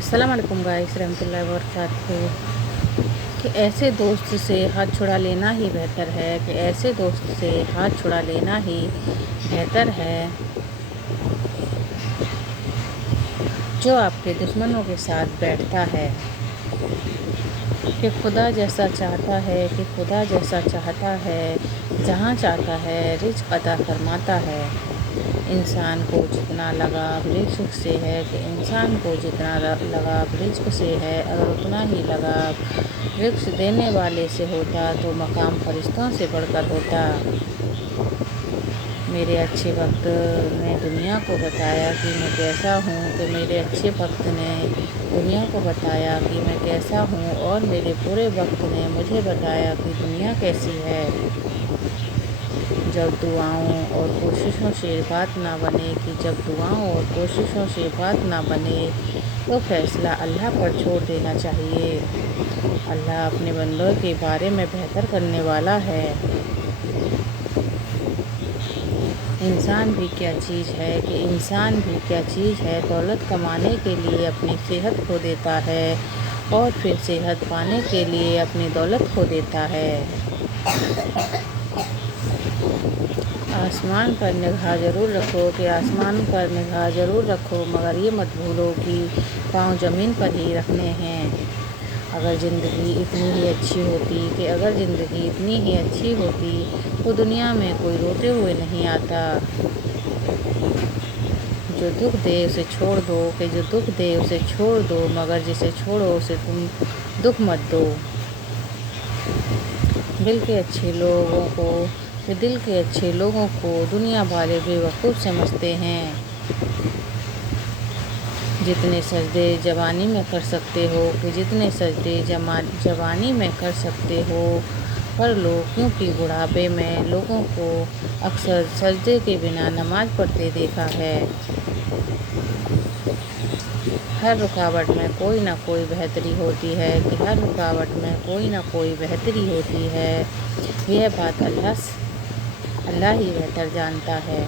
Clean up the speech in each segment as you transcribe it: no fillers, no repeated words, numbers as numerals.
अस्सलाम वालेकुम गाइस रहमतुल्लाहि व बरकातहू। कि ऐसे दोस्त से हाथ छुड़ा लेना ही बेहतर है, कि ऐसे दोस्त से हाथ छुड़ा लेना ही बेहतर है जो आपके दुश्मनों के साथ बैठता है। कि खुदा जैसा चाहता है, कि खुदा जैसा चाहता है, जहाँ चाहता है रिज़्क़ अता फरमाता है। इंसान को जितना लगाव रिज़्क़ से है, कि इंसान को जितना लगाव रिज़्क़ से है, अगर उतना ही लगाव रिज़्क़ देने वाले से होता तो मकाम फरिश्तों से बढ़कर होता। मेरे अच्छे वक्त ने दुनिया को बताया कि मैं कैसा हूँ, कि मेरे अच्छे वक्त ने दुनिया को बताया कि मैं कैसा हूँ, और मेरे बुरे वक्त ने मुझे बताया कि दुनिया कैसी है। जब दुआओं और कोशिशों से बात ना बने, कि जब दुआओं और कोशिशों से बात ना बने तो फ़ैसला अल्लाह पर छोड़ देना चाहिए। अल्लाह अपने बंदों के बारे में बेहतर करने वाला है। इंसान भी क्या चीज़ है, कि इंसान भी क्या चीज़ है, दौलत कमाने के लिए अपनी सेहत खो देता है और फिर सेहत पाने के लिए अपनी दौलत खो देता है। आसमान पर निगाह ज़रूर रखो, कि आसमान पर निगाह ज़रूर रखो, मगर ये मत भूलो कि पाँव ज़मीन पर ही रखने हैं। अगर ज़िंदगी इतनी ही अच्छी होती, कि अगर ज़िंदगी इतनी ही अच्छी होती तो दुनिया में कोई रोते हुए नहीं आता। जो दुख दे उसे छोड़ दो, कि जो दुख दे उसे छोड़ दो, मगर जिसे छोड़ो उसे तुम दुख मत दो। दिल के अच्छे लोगों को दुनिया वाले बेवकूफ़ समझते हैं। जितने सजदे जवानी में कर सकते हो, कि जितने सजदे जवानी में कर सकते हो कर लो, क्योंकि बुढ़ापे में लोगों को अक्सर सजदे के बिना नमाज पढ़ते देखा है। हर रुकावट में कोई ना कोई बेहतरी होती है, कि हर रुकावट में कोई ना कोई बेहतरी होती है। यह बात अल्लाह ही बेहतर जानता है।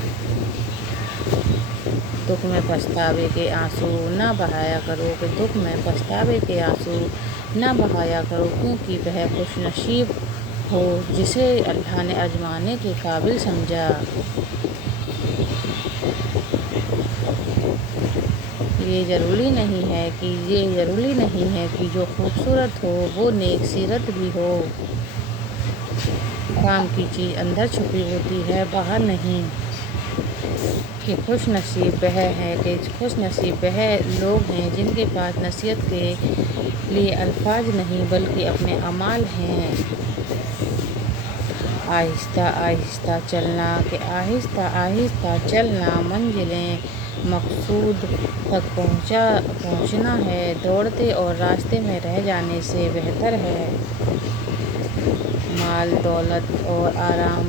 दुख में पछतावे के आंसू ना बहाया करो, कि दुख में पछतावे के आंसू ना बहाया करो, क्योंकि वह खुशनसीब हो जिसे अल्लाह ने आजमाने के काबिल समझा। ये ज़रूरी नहीं है कि जो खूबसूरत हो वो नेक सीरत भी हो। काम की चीज़ अंदर छुपी होती है, बाहर नहीं। कि खुशनसीब वह लोग हैं जिनके पास नसीहत के लिए अल्फाज नहीं बल्कि अपने अमाल हैं। आहिस्ता आहिस्ता चलना, कि आहिस्ता आहिस्ता चलना मंजिलें मकसूद तक पहुँचना है, दौड़ते और रास्ते में रह जाने से बेहतर है। माल दौलत और आराम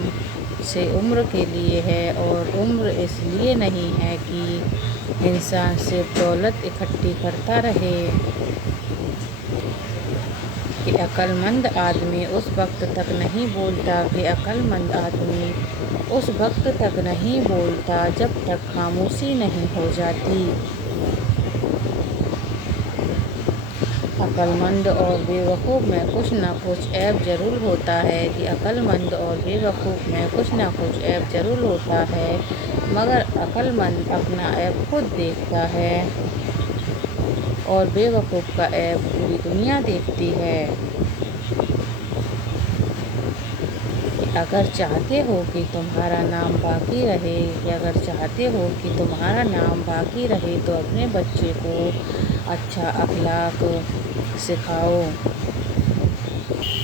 से उम्र के लिए है, और उम्र इसलिए नहीं है कि इंसान सिर्फ दौलत इकट्ठी करता रहे। कि अक्लमंद आदमी उस वक्त तक नहीं बोलता, कि अक्लमंद आदमी उस वक्त तक नहीं बोलता जब तक खामोशी नहीं हो जाती। अक्लमंद और बेवकूफ़ में कुछ ना कुछ ऐब ज़रूर होता है, कि अक्लमंद और बेवकूफ़ में कुछ ना कुछ ऐब ज़रूर होता है, मगर अक्लमंद अपना ऐब खुद देखता है और बेवकूफ़ का ऐब पूरी दुनिया देखती है। अगर चाहते हो कि तुम्हारा नाम बाकी रहे, अगर चाहते हो कि तुम्हारा नाम बाकी रहे तो अपने बच्चे को अच्छा अखलाक सिखाओ।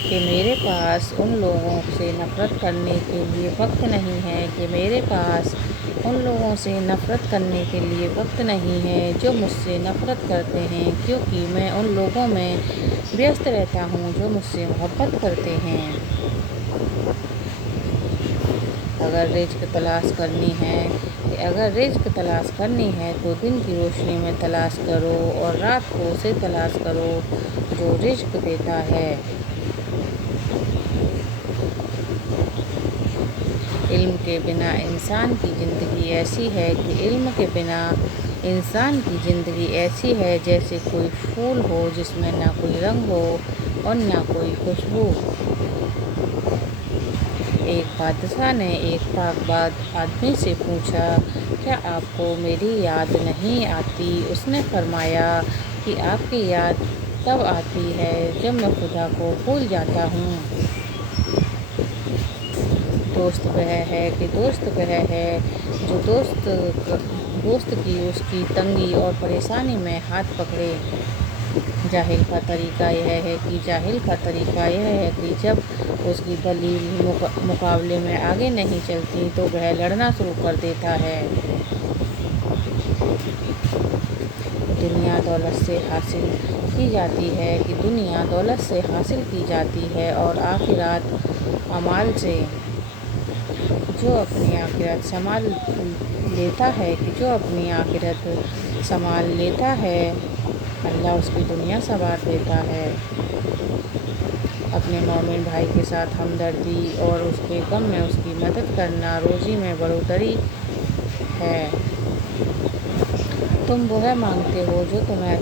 कि मेरे पास उन लोगों से नफ़रत करने के लिए वक्त नहीं है, कि मेरे पास उन लोगों से नफ़रत करने के लिए वक्त नहीं है जो मुझसे नफ़रत करते हैं, क्योंकि मैं उन लोगों में व्यस्त रहता हूँ जो मुझसे मोहब्बत करते हैं। अगर रिज़्क़ तलाश करनी है तो दिन की रोशनी में तलाश करो और रात को उसे तलाश करो जो रिज़्क़ देता है। علم کے بنا انسان کی زندگی ایسی ہے کہ علم کے بنا انسان کی زندگی ایسی ہے جیسے کوئی پھول ہو جس میں نہ کوئی رنگ ہو اور نہ کوئی خوشبو۔ ایک بادشاہ نے ایک پاک آدمی سے پوچھا، کیا آپ کو میری یاد نہیں آتی؟ اس نے فرمایا کہ آپ کی یاد تب آتی ہے جب میں خدا کو بھول جاتا ہوں۔ دوست وہ ہے کہ دوست وہ ہے جو دوست کی اس کی تنگی اور پریشانی میں ہاتھ پکڑے۔ جاہل کا طریقہ یہ ہے کہ جب اس کی دلیل مقابلے میں آگے نہیں چلتی تو وہ لڑنا شروع کر دیتا ہے۔ دنیا دولت سے حاصل کی جاتی ہے اور آخرت اعمال سے۔ جو اپنی آخرت سنبھال لیتا ہے اللہ اس کی دنیا سنوار دیتا ہے۔ اپنے مومن بھائی کے ساتھ ہمدردی اور اس کے غم میں اس کی مدد کرنا روزی میں بڑھوتری ہے۔ تم وہ مانگتے ہو جو تمہیں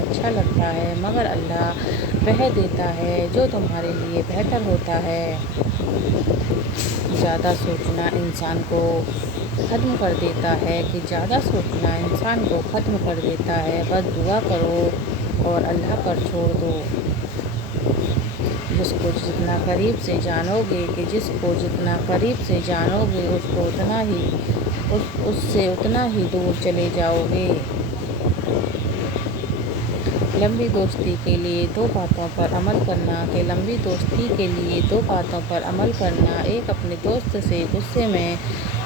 اچھا لگتا ہے مگر اللہ وہ دیتا ہے جو تمہارے لیے بہتر ہوتا ہے۔ زیادہ سوچنا انسان کو ختم کر دیتا ہے۔ بس دعا کرو اور اللہ پر چھوڑ دو۔ جس کو جتنا قریب سے جانو گے اس سے اتنا ہی دور چلے جاؤ گے۔ لمبی دوستی کے لیے دو باتوں پر عمل کرنا، ایک اپنے دوست سے غصے میں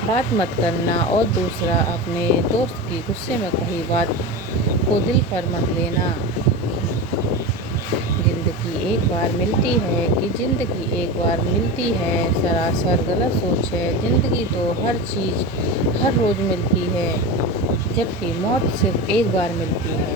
بات مت کرنا اور دوسرا اپنے دوست کی غصے میں کہی بات کو دل پر مت لینا۔ زندگی ایک بار ملتی ہے سراسر غلط سوچ ہے۔ زندگی تو ہر چیز ہر روز ملتی ہے جبکہ موت صرف ایک بار ملتی ہے۔